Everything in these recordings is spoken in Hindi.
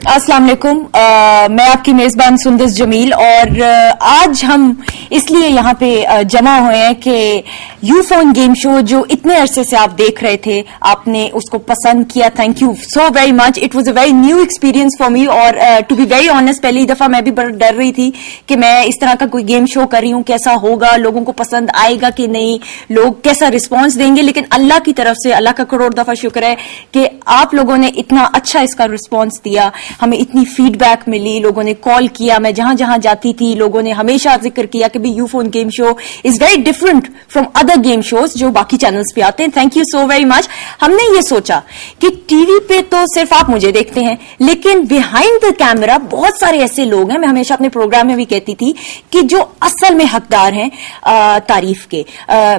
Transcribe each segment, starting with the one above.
अस्सलाम वालेकुम। मैं आपकी मेजबान सुंदस जमील और आज हम इसलिए यहाँ पे जमा हुए हैं कि यूफोन गेम शो जो इतने अरसे से आप देख रहे थे, आपने उसको पसंद किया। Thank you so very much. It was a very new experience for me और टू बी वेरी ऑनेस्ट पहली दफा मैं भी बड़ा डर रही थी कि मैं इस तरह का कोई गेम शो कर रही हूँ, कैसा होगा, लोगों को पसंद आएगा कि नहीं, लोग कैसा रिस्पॉन्स देंगे। लेकिन अल्लाह की तरफ से अल्लाह का करोड़ दफा शुक्र है कि आप लोगों ने इतना अच्छा इसका रिस्पॉन्स दिया, हमें इतनी फीडबैक मिली, लोगों ने कॉल किया, मैं जहां जहां जाती थी लोगों ने हमेशा जिक्र किया कि भाई Ufone game show is very different from other game shows जो बाकी चैनल्स पे आते हैं। Thank you so very much. हमने ये सोचा कि टीवी पे तो सिर्फ आप मुझे देखते हैं, लेकिन बिहाइंड द कैमरा बहुत सारे ऐसे लोग हैं, मैं हमेशा अपने प्रोग्राम में भी कहती थी, कि जो असल में हकदार हैं तारीफ के।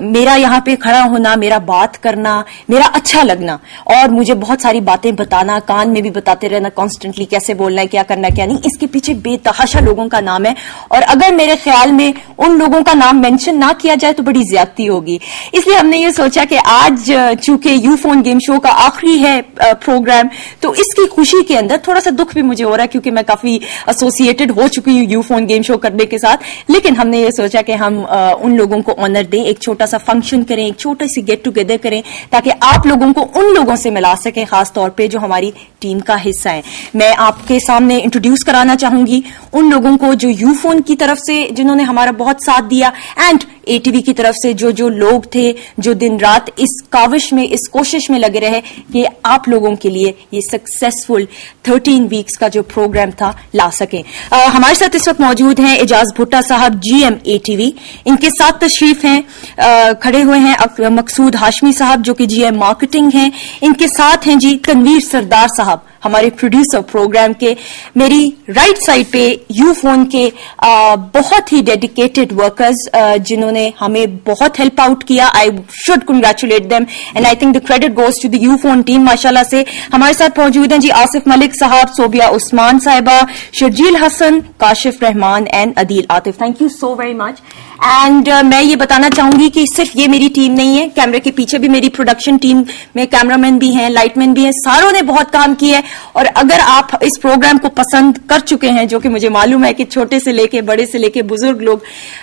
मेरा यहाँ पे खड़ा होना, मेरा बात करना, मेरा अच्छा लगना और मुझे बहुत सारी बातें बताना, कान में भी बताते रहना कॉन्स्टेंटली कैसे बोलना है, क्या करना है, क्या नहीं, इसके पीछे बेतहाशा लोगों का नाम है। और अगर मेरे ख्याल में उन लोगों का नाम मेंशन ना किया जाए तो बड़ी ज्यादती होगी। इसलिए हमने ये सोचा कि आज चूंकि यूफोन गेम शो का आखिरी है प्रोग्राम, तो इसकी खुशी के अंदर थोड़ा सा दुख भी मुझे हो रहा है क्योंकि मैं काफी एसोसिएटेड हो चुकी हूँ यूफोन गेम शो करने के साथ। लेकिन हमने ये सोचा कि हम उन लोगों को ऑनर दें, एक छोटा सा फंक्शन करें, एक छोटी सी गेट टुगेदर करें ताकि आप लोगों को उन लोगों से मिला सके, खास तौर पे जो हमारी टीम का हिस्सा है। मैं आपके सामने इंट्रोड्यूस कराना चाहूंगी उन लोगों को जो यूफोन की तरफ से जिन्होंने हमारा बहुत साथ दिया एंड एटीवी की तरफ से जो लोग थे जो दिन रात इस काविश में, इस कोशिश में लगे रहे कि आप लोगों के लिए ये सक्सेसफुल 13 वीक्स का जो प्रोग्राम था ला सकें। हमारे साथ इस वक्त मौजूद हैं एजाज भुट्टा साहब, जीएम एटीवी। इनके साथ तशरीफ हैं खड़े हुए हैं मकसूद हाशमी साहब जो कि जीएम मार्केटिंग हैं। इनके साथ हैं जी तनवीर सरदार साहब, हमारे प्रोड्यूसर प्रोग्राम के। मेरी राइट साइड पे यूफोन के बहुत ही डेडिकेटेड वर्कर्स जिन्होंने हमें बहुत हेल्प आउट किया। I should congratulate them and I think the credit goes to the Ufone team. माशाल्लाह से हमारे साथ मौजूद हैं जी आसिफ मलिक साहब, सोबिया उस्मान साहिबा, Sharjeel Hasan, Kashif Rehman and Adeel Atif. Thank you so very much. And मैं ये बताना चाहूंगी कि सिर्फ ये मेरी टीम नहीं है, कैमरे के पीछे भी मेरी प्रोडक्शन टीम में कैमरामैन भी हैं, लाइटमैन भी हैं, सारों ने बहुत काम किया है। और अगर आप इस प्रोग्राम को पसंद कर चुके हैं, जो कि मुझे मालूम है कि छोटे से लेके बड़े से लेके बुजुर्ग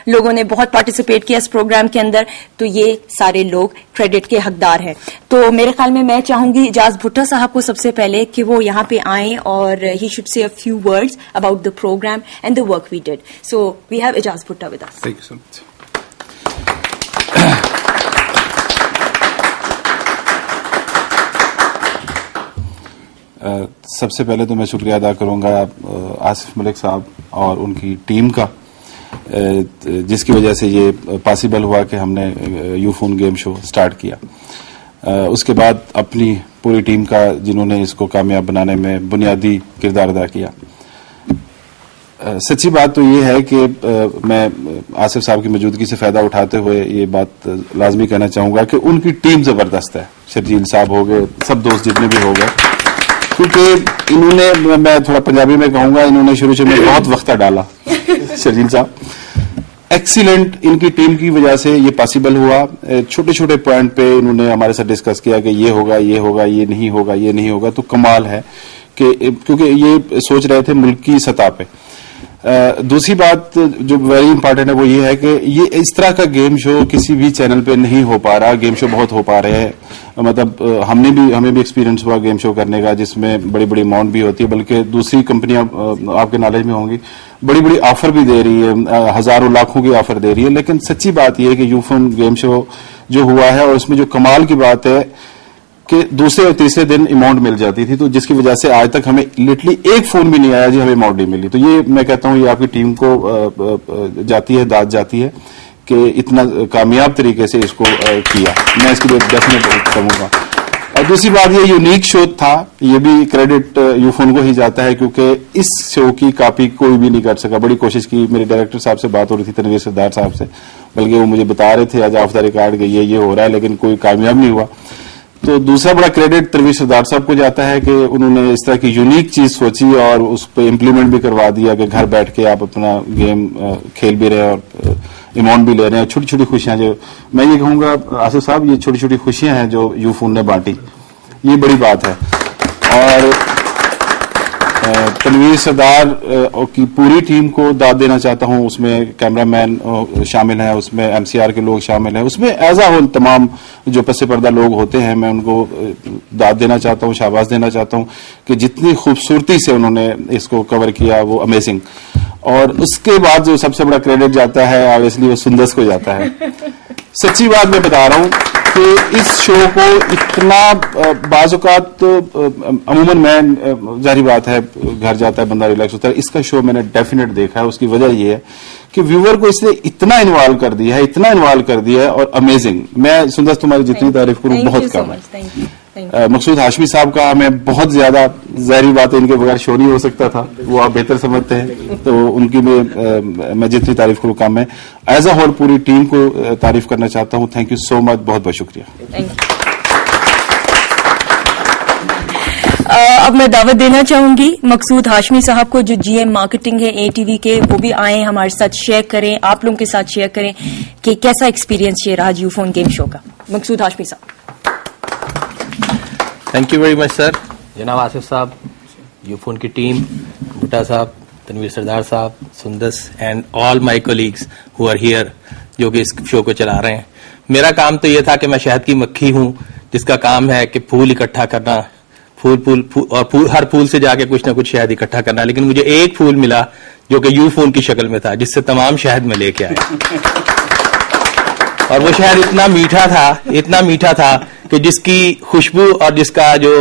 लोगों ने बहुत पार्टिसिपेट किया इस प्रोग्राम के अंदर, तो ये सारे लोग क्रेडिट के हकदार हैं। तो मेरे ख्याल में मैं चाहूंगी एजाज भुट्टा साहब को सबसे पहले कि वो यहाँ पे आए और he should say a few words about the programme and the work we did. So we have Ejaz Bhutta with us. Thank you so much. सबसे पहले तो मैं शुक्रिया अदा करूंगा आसिफ मलिक साहब और उनकी टीम का, जिसकी वजह से ये पॉसिबल हुआ कि हमने यूफोन गेम शो स्टार्ट किया। उसके बाद अपनी पूरी टीम का जिन्होंने इसको कामयाब बनाने में बुनियादी किरदार अदा किया। सच्ची बात तो ये है कि मैं आसिफ साहब की मौजूदगी से फायदा उठाते हुए ये बात लाजमी कहना चाहूंगा कि उनकी टीम जबरदस्त है। शर्जील साहब हो गए, सब दोस्त जितने भी हो गए, क्योंकि इन्होंने, मैं थोड़ा पंजाबी में कहूंगा, इन्होंने शुरू में बहुत वक्त डाला। शर्जील साहब एक्सीलेंट, इनकी टीम की वजह से ये पॉसिबल हुआ। छोटे छोटे पॉइंट पे इन्होंने हमारे साथ डिस्कस किया कि ये होगा, ये होगा, ये नहीं होगा, ये नहीं होगा। तो कमाल है कि क्योंकि ये सोच रहे थे मुल्क की सतह पे। दूसरी बात जो वेरी इंपॉर्टेंट है वो ये है कि ये इस तरह का गेम शो किसी भी चैनल पे नहीं हो पा रहा। गेम शो बहुत हो पा रहे हैं, मतलब हमें भी एक्सपीरियंस हुआ गेम शो करने का, जिसमें बड़ी बड़ी अमाउंट भी होती है, बल्कि दूसरी कंपनियां आपके नॉलेज में होंगी बड़ी बड़ी ऑफर भी दे रही है, हजारों लाखों की ऑफर दे रही है। लेकिन सच्ची बात यह है कि यूफोन गेम शो जो हुआ है, और उसमें जो कमाल की बात है कि दूसरे और तीसरे दिन अमाउंट मिल जाती थी, तो जिसकी वजह से आज तक हमें लिटरली एक फोन भी नहीं आया जी हमें अमाउंट नहीं मिली। तो ये मैं कहता हूँ ये आपकी टीम को जाती है, दाद जाती है कि इतना कामयाब तरीके से इसको किया। मैं इसके लिए डेफिनेट कहूंगा। और दूसरी बात ये यूनिक शो था, ये भी क्रेडिट यूफोन को ही जाता है क्योंकि इस शो की कॉपी कोई भी नहीं कर सका। बड़ी कोशिश की, मेरे डायरेक्टर साहब से बात हो रही थी, तनवीर सरदार साहब से, बल्कि वो मुझे बता रहे थे आज ऑफ द रिकॉर्ड कि ये हो रहा है, लेकिन कोई कामयाब नहीं हुआ। तो दूसरा बड़ा क्रेडिट तनवीर सरदार साहब को जाता है कि उन्होंने इस तरह की यूनिक चीज सोची और उस पर इम्प्लीमेंट भी करवा दिया कि घर बैठ के आप अपना गेम खेल भी रहे और अमाउंट भी ले रहे हैं। छोटी छोटी खुशियां, जो मैं ये कहूंगा आसिफ साहब, ये छोटी छोटी खुशियां हैं जो यूफोन ने बांटी, ये बड़ी बात है। और तनवीर सरदार की पूरी टीम को दाद देना चाहता हूं। उसमें कैमरामैन शामिल हैं, उसमें एमसीआर के लोग शामिल हैं, उसमें एज अ होल तमाम जो पसे पर्दा लोग होते हैं, मैं उनको दाद देना चाहता हूं, शाबाश देना चाहता हूं कि जितनी खूबसूरती से उन्होंने इसको कवर किया वो अमेजिंग। और उसके बाद जो सबसे बड़ा क्रेडिट जाता है ऑब्वियसली वो सुंदस को जाता है। सच्ची बात मैं बता रहा हूं कि इस शो को इतना बाज़ौक़ात अमूमन मैं जाहिर बात है घर जाता है बंदा रिलैक्स होता है, इसका शो मैंने डेफिनेट देखा है। उसकी वजह ये है कि व्यूअर को इसने इतना इन्वॉल्व कर दिया है, इतना इन्वॉल्व कर दिया है और अमेजिंग। मैं सुंदस तुम्हारी जितनी तारीफ करूं बहुत कम है। मकसूद हाशमी साहब का हमें बहुत ज्यादा ज़ाहिरी बात है, इनके बगैर शो नहीं हो सकता था, वो आप बेहतर समझते हैं, तो उनकी मैं जितनी तारीफ करूं कम है। एज अ होल पूरी टीम को तारीफ करना चाहता हूं। थैंक यू सो मच, बहुत बहुत शुक्रिया। अब मैं दावत देना चाहूंगी मकसूद हाशमी साहब को, जो जीएम मार्केटिंग है एटीवी के, वो भी आए हमारे साथ शेयर करें, आप लोगों के साथ शेयर करें कि कैसा एक्सपीरियंस ये रहा यूफोन गेम शो का। मकसूद हाशमी साहब। Thank you very much sir. जनाब आसिफ साहब, यूफोन की टीम, भुट्टा साहब, तनवीर सरदार साहब, Sundas and all my colleagues who are here, जो कि इस शो को चला रहे हैं। मेरा काम तो ये था कि मैं शहद की मक्खी हूं, जिसका काम है कि फूल इकट्ठा करना, हर फूल से जाके कुछ ना कुछ शहद इकट्ठा करना। लेकिन मुझे एक फूल मिला जो कि यूफोन की शक्ल में था, जिससे तमाम शहद में लेके आया। और वो शहद इतना मीठा था कि जिसकी खुशबू और जिसका जो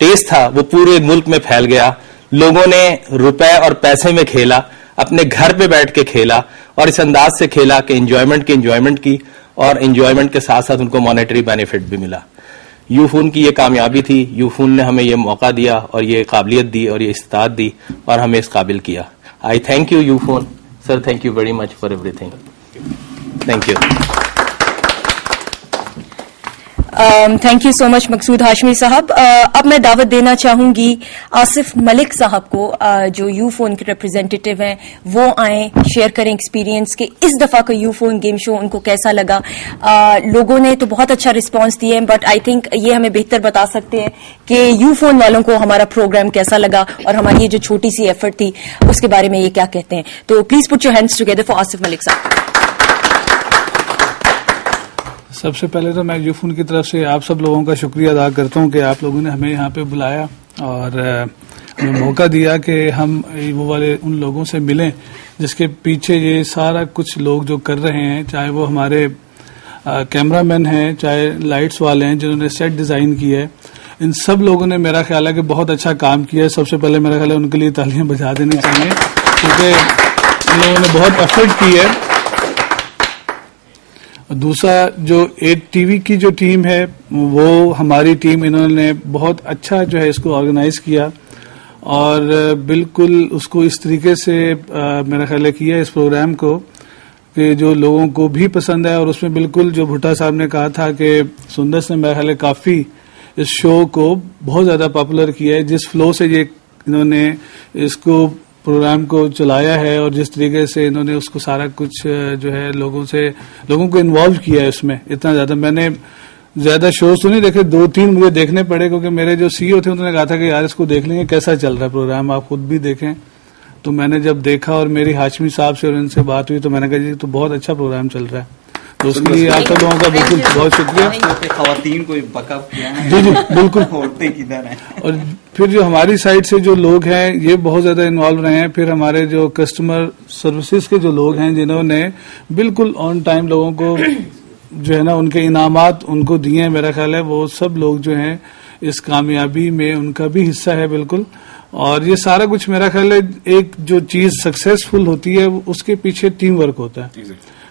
टेस्ट था वो पूरे मुल्क में फैल गया। लोगों ने रुपए और पैसे में खेला, अपने घर पे बैठ के खेला और इस अंदाज से खेला कि एंजॉयमेंट की और एंजॉयमेंट के साथ साथ उनको मॉनेटरी बेनिफिट भी मिला। यूफोन की ये कामयाबी थी, यूफोन ने हमें ये मौका दिया और ये काबिलियत दी और ये इस्ताद दी और हमें इस काबिल किया। I thank you Ufone sir, thank you very much for everything. Thank you. Thank you so much Maqsood Hashmi sahab. अब मैं दावत देना चाहूंगी आसिफ मलिक साहब को, जो यूफोन के रिप्रेजेंटेटिव हैं, वो आए शेयर करें एक्सपीरियंस कि इस दफा का यूफोन गेम शो उनको कैसा लगा। लोगों ने तो बहुत अच्छा रिस्पांस दिए, बट आई थिंक ये हमें बेहतर बता सकते हैं कि यूफोन वालों को हमारा प्रोग्राम कैसा लगा और हमारी ये जो छोटी सी एफर्ट थी उसके बारे में ये क्या कहते हैं। तो please put your hands together for Asif Malik साहब। सबसे पहले तो मैं यूफोन की तरफ से आप सब लोगों का शुक्रिया अदा करता हूं कि आप लोगों ने हमें यहाँ पे बुलाया और हमें मौका दिया कि हम वो वाले उन लोगों से मिलें जिसके पीछे ये सारा कुछ लोग जो कर रहे हैं, चाहे वो हमारे कैमरामैन हैं, चाहे लाइट्स वाले हैं जिन्होंने सेट डिजाइन किया है। इन सब लोगों ने मेरा ख्याल है कि बहुत अच्छा काम किया है। सबसे पहले मेरा ख्याल है उनके लिए तालियां बजा देनी चाहिए, क्योंकि इन लोगों ने बहुत एफर्ट की है। दूसरा, जो टीवी की जो टीम है वो हमारी टीम, इन्होंने बहुत अच्छा जो है इसको ऑर्गेनाइज किया और बिल्कुल उसको इस तरीके से मेरा ख्याल है किया इस प्रोग्राम को कि जो लोगों को भी पसंद है। और उसमें बिल्कुल जो भुट्टा साहब ने कहा था कि सुंदस ने मेरा ख्याल है काफी इस शो को बहुत ज्यादा पॉपुलर किया है। जिस फ्लो से ये इन्होंने इसको प्रोग्राम को चलाया है और जिस तरीके से इन्होंने उसको सारा कुछ जो है लोगों को इन्वॉल्व किया है उसमें इतना ज्यादा। मैंने ज्यादा शोज तो नहीं देखे, 2-3 मुझे देखने पड़े, क्योंकि मेरे जो सीईओ थे उन्होंने कहा था कि यार इसको देख लेंगे कैसा चल रहा है प्रोग्राम, आप खुद भी देखें। तो मैंने जब देखा और मेरी हाशमी साहब से और इनसे बात हुई तो मैंने कहा जी तो बहुत अच्छा प्रोग्राम चल रहा है। तो उसके लिए आप सब लोगों का बिल्कुल बहुत शुक्रिया। खवातीन को बकअप किया है। जी बिल्कुल। औरतें किधर हैं? और फिर जो हमारी साइड से जो लोग हैं ये बहुत ज्यादा इन्वॉल्व रहे हैं। फिर हमारे जो कस्टमर सर्विसेज के जो लोग हैं जिन्होंने बिल्कुल ऑन टाइम लोगों को जो है ना उनके इनामात उनको दिए हैं, मेरा ख्याल है वो सब लोग जो हैं इस कामयाबी में उनका भी हिस्सा है बिल्कुल। और ये सारा कुछ मेरा ख्याल है एक जो चीज सक्सेसफुल होती है उसके पीछे टीम वर्क होता है।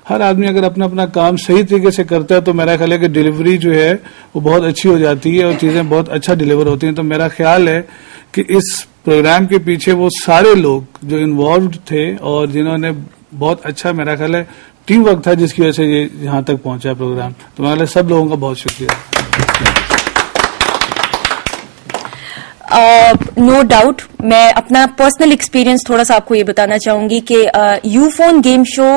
हर आदमी अगर अपना अपना काम सही तरीके से करता है तो मेरा ख्याल है कि डिलीवरी जो है वो बहुत अच्छी हो जाती है और चीजें बहुत अच्छा डिलीवर होती हैं। तो मेरा ख्याल है कि इस प्रोग्राम के पीछे वो सारे लोग जो इन्वॉल्व थे और जिन्होंने बहुत अच्छा मेरा ख्याल है टीम वर्क था जिसकी वजह से ये यहाँ तक पहुंचा प्रोग्राम। तो मेरा ख्याल है सब लोगों का बहुत शुक्रिया। नो डाउट मैं अपना पर्सनल एक्सपीरियंस थोड़ा सा आपको ये बताना चाहूंगी कि यूफोन गेम शो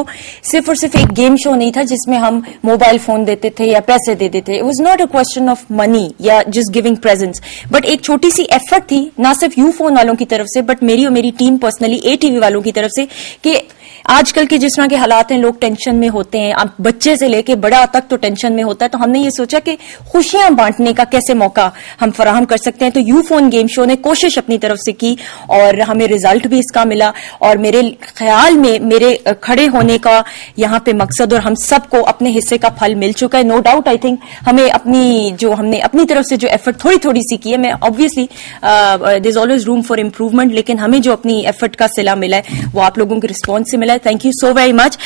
सिर्फ और सिर्फ एक गेम शो नहीं था जिसमें हम मोबाइल फोन देते थे या पैसे दे देते थे. It was not a question of money या जस्ट गिविंग प्रेजेंट्स, बट एक छोटी सी एफर्ट थी ना सिर्फ यूफोन वालों की तरफ से बट मेरी और मेरी टीम पर्सनली एटीवी वालों की तरफ से कि आजकल के जिस तरह के हालात हैं, लोग टेंशन में होते हैं, अब बच्चे से लेके बड़ा तक तो टेंशन में होता है. तो हमने ये सोचा कि खुशियां बांटने का कैसे मौका हम फराहम कर सकते हैं. तो यूफोन गेम शो ने कोशिश अपनी तरफ से की और हमें रिजल्ट भी इसका मिला. और मेरे ख्याल में मेरे खड़े होने का यहाँ पे मकसद और हम सबको अपने हिस्से का फल मिल चुका है. नो डाउट आई थिंक हमें हमने अपनी तरफ से जो एफर्ट थोड़ी थोड़ी सी की है, मैं obviously there is always room for improvement, लेकिन हमें जो अपनी एफर्ट का सिला मिला है वो आप लोगों के रिस्पॉन्स से मिला है. Thank you so very much.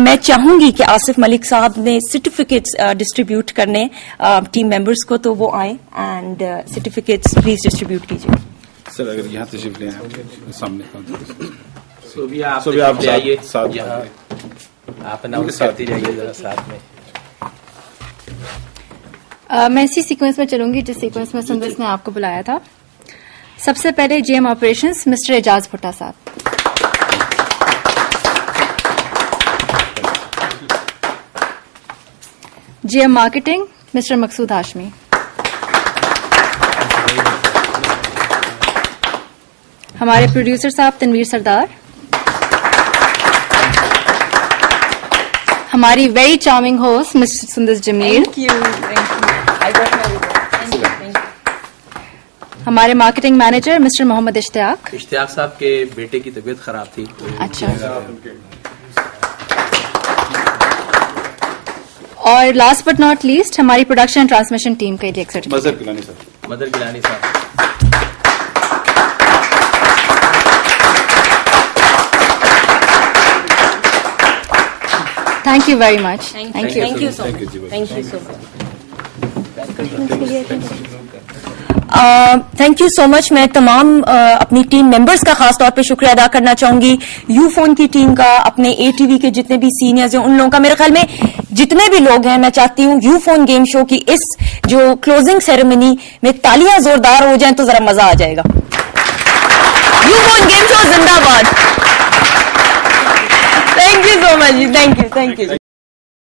मैं चाहूंगी कि आसिफ मलिक साहब ने सर्टिफिकेट्स डिस्ट्रीब्यूट करने टीम मेंबर्स को, तो वो आए एंड सर्टिफिकेट्स प्लीज डिस्ट्रीब्यूट कीजिए. सर अगर यहाँ तशरीफ ले आए सामने आप जाइए आप अनाउंस करते जाइए जरा साथ में. मैं इसी सीक्वेंस में चलूंगी जिस सीक्वेंस में सुंदर ने आपको बुलाया था. सबसे पहले GM operations mister Ejaz Bhutta sahab. GM marketing mister Maqsood Hashmi. हमारे प्रोड्यूसर साहब तनवीर सरदार. हमारी very charming host miss Sundas Jamil. हमारे marketing manager mister Mohammad Ishtiaq sahab के बेटे की तबीयत खराब थी. अच्छा. और लास्ट बट नॉट लीस्ट हमारी प्रोडक्शन ट्रांसमिशन टीम के लिए मदर Gilani sahab. Thank you very much. Thank you so much. मैं तमाम अपनी टीम मेंबर्स का खास तौर पे शुक्रिया अदा करना चाहूंगी. यूफोन की टीम का, अपने एटीवी के जितने भी सीनियर्स हैं उन लोगों का, मेरे ख्याल में जितने भी लोग हैं, मैं चाहती हूँ यूफोन गेम शो की इस जो क्लोजिंग सेरेमनी में तालियां जोरदार हो जाएं तो जरा मजा आ जाएगा. यूफोन गेम शो जिंदाबाद. Thank you so much. Thank you.